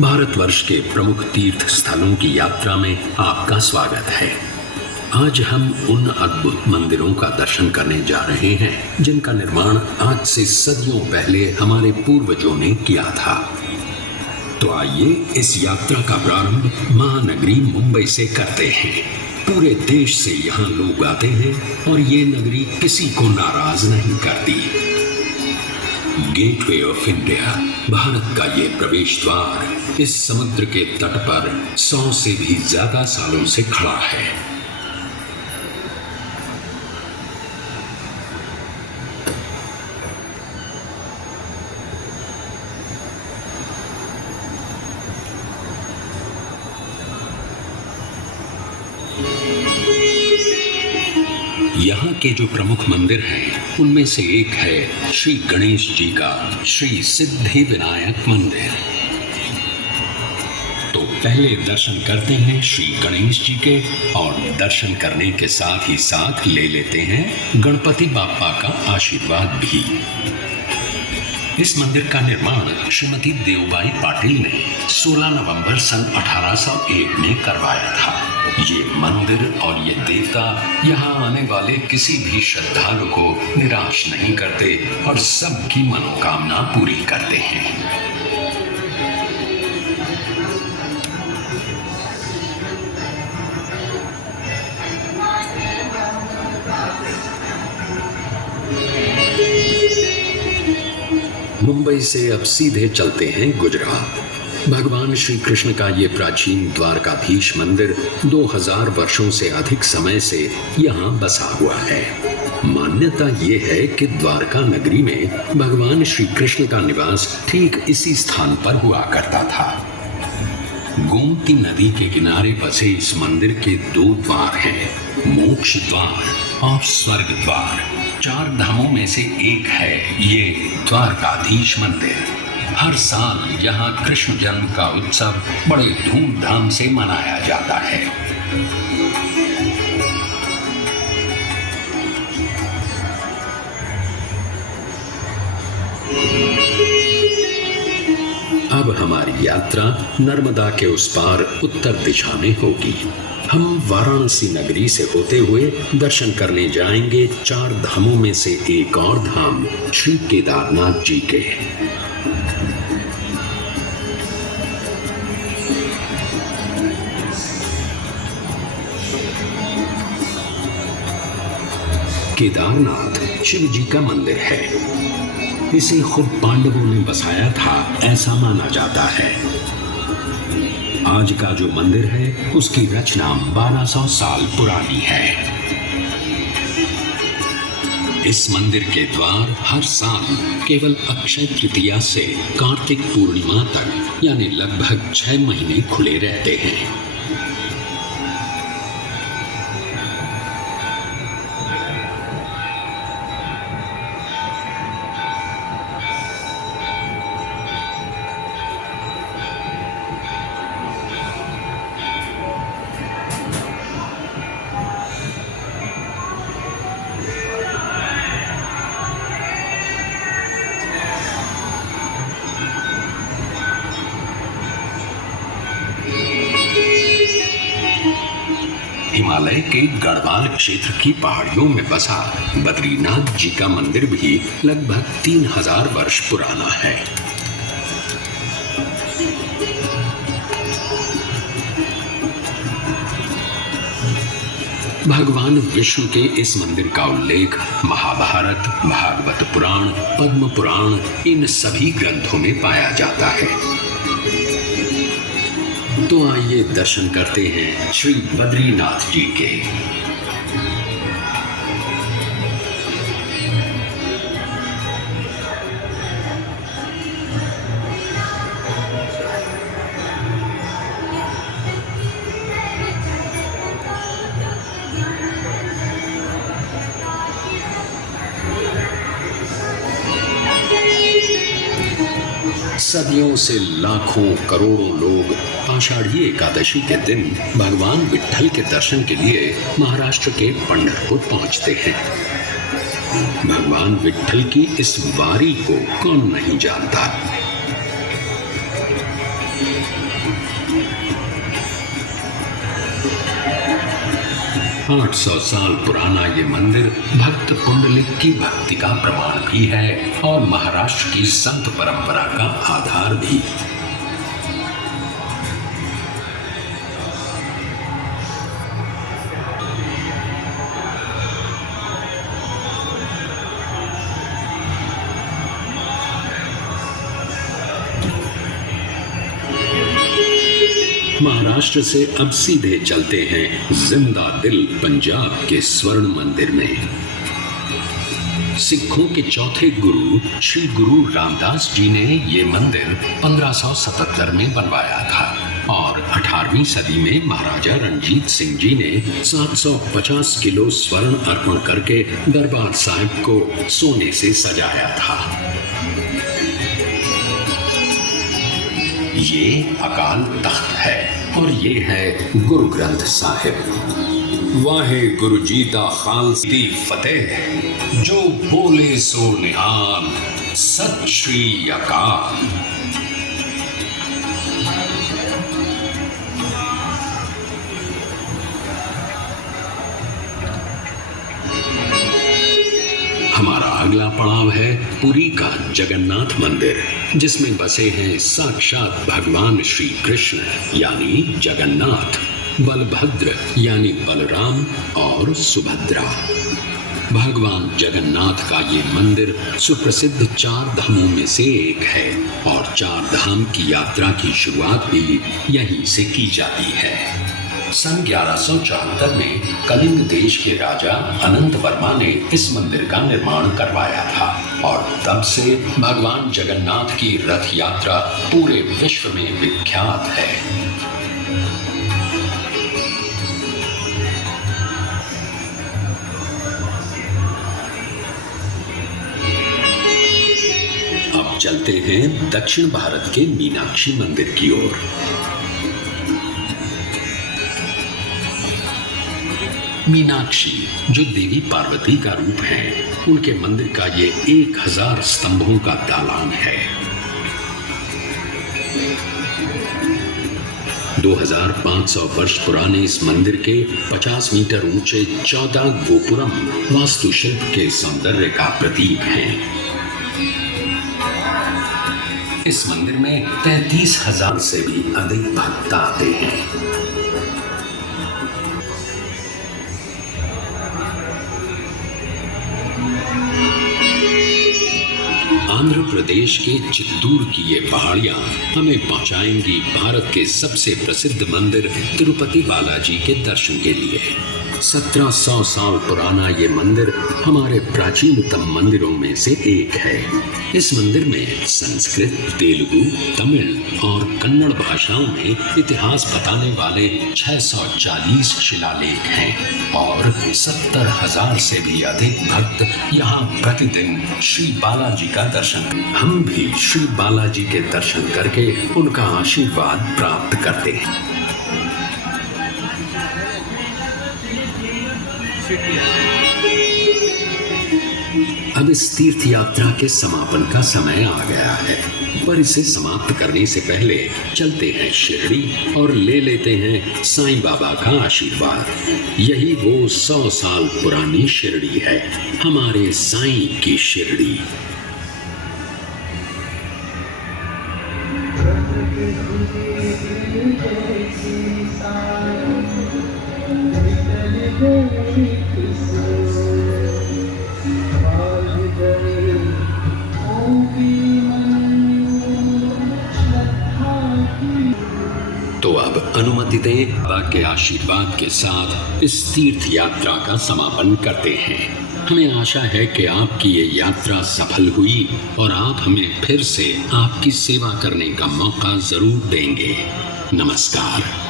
भारतवर्ष के प्रमुख तीर्थ स्थलों की यात्रा में आपका स्वागत है। आज हम उन अद्भुत मंदिरों का दर्शन करने जा रहे हैं जिनका निर्माण आज से सदियों पहले हमारे पूर्वजों ने किया था। तो आइए इस यात्रा का प्रारंभ महानगरी मुंबई से करते हैं। पूरे देश से यहाँ लोग आते हैं और ये नगरी किसी को नाराज नहीं करती। गेटवे ऑफ इंडिया, भारत का ये प्रवेश द्वार इस समुद्र के तट पर 100 से भी ज्यादा सालों से खड़ा है। यहाँ के जो प्रमुख मंदिर हैं उनमें से एक है श्री गणेश जी का श्री सिद्धि विनायक मंदिर। तो पहले दर्शन करते हैं श्री गणेश जी के और दर्शन करने के साथ ही साथ ले लेते हैं गणपति बाप्पा का आशीर्वाद भी। इस मंदिर का निर्माण श्रीमती देवबाई पाटिल ने 16 नवंबर सन 1801 में करवाया था। ये मंदिर और ये देवता यहाँ आने वाले किसी भी श्रद्धालु को निराश नहीं करते और सबकी मनोकामना पूरी करते हैं। मुंबई से अब सीधे चलते हैं गुजरात। भगवान श्री कृष्ण का ये प्राचीन द्वारकाधीश मंदिर 2000 वर्षों से अधिक समय से यहाँ बसा हुआ है। मान्यता ये है कि द्वारका नगरी में भगवान श्री कृष्ण का निवास ठीक इसी स्थान पर हुआ करता था। गोमती नदी के किनारे बसे इस मंदिर के 2 द्वार हैं, मोक्ष द्वार और स्वर्ग द्वार। 4 धामों में से एक है ये द्वारकाधीश मंदिर। हर साल यहाँ कृष्ण जन्म का उत्सव बड़े धूमधाम से मनाया जाता है। अब हमारी यात्रा नर्मदा के उस पार उत्तर दिशा में होगी। हम वाराणसी नगरी से होते हुए दर्शन करने जाएंगे 4 धामों में से एक और धाम श्री केदारनाथ जी के। केदारनाथ शिव जी का मंदिर है। इसे खुद पांडवों ने बसाया था ऐसा माना जाता है। आज का जो मंदिर है उसकी रचना 1200 साल पुरानी है। इस मंदिर के द्वार हर साल केवल अक्षय तृतीया से कार्तिक पूर्णिमा तक यानी लगभग 6 महीने खुले रहते हैं। हिमालय के गढ़वाल क्षेत्र की पहाड़ियों में बसा बद्रीनाथ जी का मंदिर भी लगभग 3000 वर्ष पुराना है। भगवान विष्णु के इस मंदिर का उल्लेख महाभारत, भागवत पुराण, पद्म पुराण इन सभी ग्रंथों में पाया जाता है। तो आइए दर्शन करते हैं श्री बद्रीनाथ जी के। सदियों से लाखों करोड़ों लोग आषाढ़ी एकादशी के दिन भगवान विट्ठल के दर्शन के लिए महाराष्ट्र के पंढरपुर पहुंचते हैं। भगवान विट्ठल की इस वारी को कौन नहीं जानता। $800 साल पुराना ये मंदिर भक्त पुंडलिक की भक्ति का प्रमाण भी है और महाराष्ट्र की संत परंपरा का आधार भी। महाराष्ट्र से अब सीधे चलते हैं जिंदा दिल पंजाब के स्वर्ण मंदिर में। सिखों के चौथे गुरु श्री गुरु रामदास जी ने ये मंदिर 1577 में बनवाया था और 18वीं सदी में महाराजा रणजीत सिंह जी ने 750 किलो स्वर्ण अर्पण करके दरबार साहिब को सोने से सजाया था। ये अकाल तख्त है और ये है गुरु ग्रंथ साहिब। वाहे गुरु जी दा खालसी फतेह, जो बोले सो निहाल, सत श्री अकाल। हमारा अगला पड़ाव है पुरी का जगन्नाथ मंदिर, जिसमें बसे हैं साक्षात भगवान श्री कृष्ण यानी जगन्नाथ, बलभद्र यानी बलराम और सुभद्रा। भगवान जगन्नाथ का ये मंदिर सुप्रसिद्ध 4 धामों में से एक है और 4 धाम की यात्रा की शुरुआत भी यहीं से की जाती है। सन 1174 में कलिंग देश के राजा अनंत वर्मा ने इस मंदिर का निर्माण करवाया था और तब से भगवान जगन्नाथ की रथ यात्रा पूरे विश्व में विख्यात है। अब चलते हैं दक्षिण भारत के मीनाक्षी मंदिर की ओर। मीनाक्षी जो देवी पार्वती का रूप है, उनके मंदिर का ये 1000 स्तंभों का दालान है। 2500 वर्ष पुराने इस मंदिर के 50 मीटर ऊंचे 14 गोपुरम वास्तुशिल्प के सौंदर्य का प्रतीक हैं। इस मंदिर में 33,000 से भी अधिक भक्त आते हैं। आंध्र प्रदेश के चित्तूर की ये पहाड़ियां हमें पहुंचाएंगी भारत के सबसे प्रसिद्ध मंदिर तिरुपति बालाजी के दर्शन के लिए। 1700 साल पुराना ये मंदिर हमारे प्राचीनतम मंदिरों में से एक है। इस मंदिर में संस्कृत, तेलुगु, तमिल और कन्नड़ भाषाओं में इतिहास बताने वाले 640 शिलालेख हैं और 70,000 से भी अधिक भक्त यहाँ प्रतिदिन श्री बालाजी का दर्शन। हम भी श्री बालाजी के दर्शन करके उनका आशीर्वाद प्राप्त करते हैं। अब इस तीर्थ यात्रा के समापन का समय आ गया है, पर इसे समाप्त करने से पहले चलते हैं शिरडी और ले लेते हैं साईं बाबा का आशीर्वाद। यही वो 100 साल पुरानी शिरडी है, हमारे साईं की शिरडी। तो अब अनुमति दें, बाबा के आशीर्वाद के साथ इस तीर्थ यात्रा का समापन करते हैं। हमें आशा है कि आपकी ये यात्रा सफल हुई और आप हमें फिर से आपकी सेवा करने का मौका जरूर देंगे। नमस्कार।